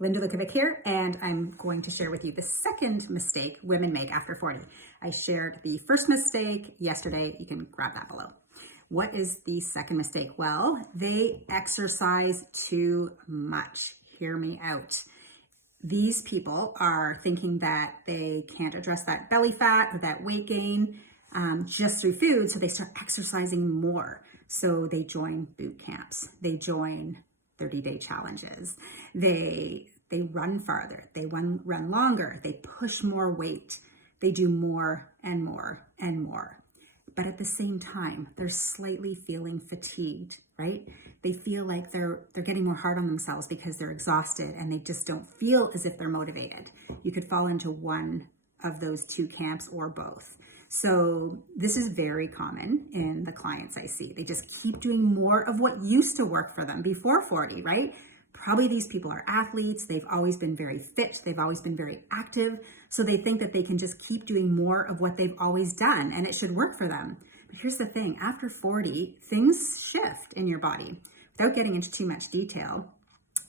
Linda Lukovic here, and I'm going to share with you the second mistake women make after 40. I shared the first mistake yesterday. You can grab that below. What is the second mistake? Well, they exercise too much. Hear me out. These people are thinking that they can't address that belly fat or that weight gain just through food, so they start exercising more. So they join boot camps. They join 30-day challenges. They run farther. They run longer. They push more weight. They do more and more and more. But at the same time, they're slightly feeling fatigued, right? They feel like they're getting more hard on themselves because they're exhausted and they just don't feel as if they're motivated. You could fall into one of those two camps or both. So this is very common in the clients I see. They just keep doing more of what used to work for them before 40, right? Probably these people are athletes. They've always been very fit. They've always been very active. So they think that they can just keep doing more of what they've always done and it should work for them. But here's the thing, after 40, things shift in your body. Without getting into too much detail,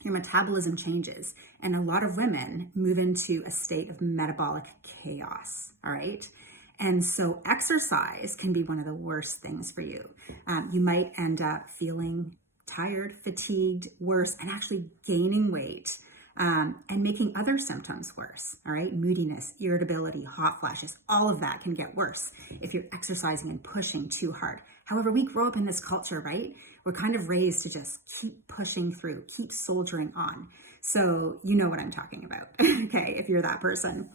your metabolism changes and a lot of women move into a state of metabolic chaos, all right? And so exercise can be one of the worst things for you. You might end up feeling tired, fatigued, worse, and actually gaining weight and making other symptoms worse, all right? Moodiness, irritability, hot flashes, all of that can get worse if you're exercising and pushing too hard. However, we grow up in this culture, right? We're kind of raised to just keep pushing through, keep soldiering on. So you know what I'm talking about, okay, if you're that person.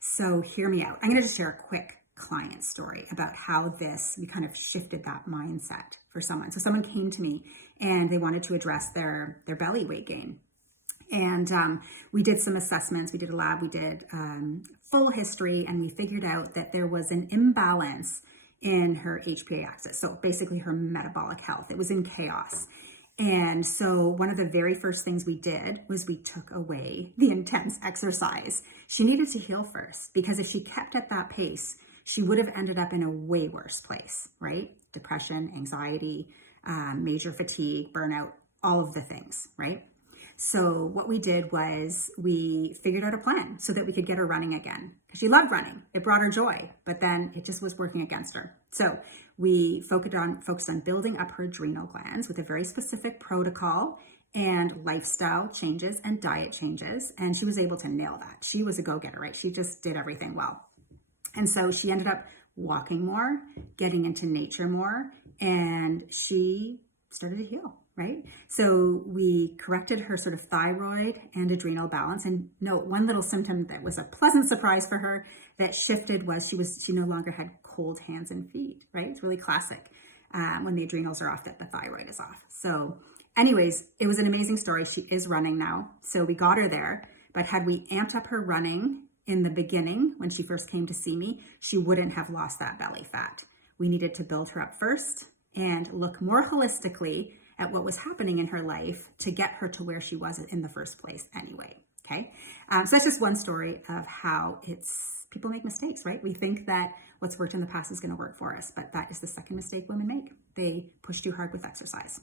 So hear me out. I'm going to just share a quick client story about how we kind of shifted that mindset for someone. So someone came to me and they wanted to address their belly weight gain. And we did some assessments, we did a lab, we did full history, and we figured out that there was an imbalance in her HPA axis. So basically her metabolic health, it was in chaos. And so one of the very first things we did was we took away the intense exercise. She needed to heal first, because if she kept at that pace, she would have ended up in a way worse place, right? Depression, anxiety, major fatigue, burnout, all of the things, right? So what we did was we figured out a plan so that we could get her running again. She loved running. It brought her joy, but then it just was working against her. So we focused on building up her adrenal glands with a very specific protocol and lifestyle changes and diet changes. And she was able to nail that. She was a go-getter, right? She just did everything well. And so she ended up walking more, getting into nature more, and she started to heal, right? So we corrected her sort of thyroid and adrenal balance. And note, one little symptom that was a pleasant surprise for her that shifted was she no longer had cold hands and feet, right? It's really classic when the adrenals are off that the thyroid is off. So anyways, it was an amazing story. She is running now. So we got her there, but had we amped up her running in the beginning, when she first came to see me, she wouldn't have lost that belly fat. We needed to build her up first and look more holistically at what was happening in her life to get her to where she was in the first place anyway, okay? So that's just one story of how people make mistakes, right? We think that what's worked in the past is gonna work for us, but that is the second mistake women make. They push too hard with exercise.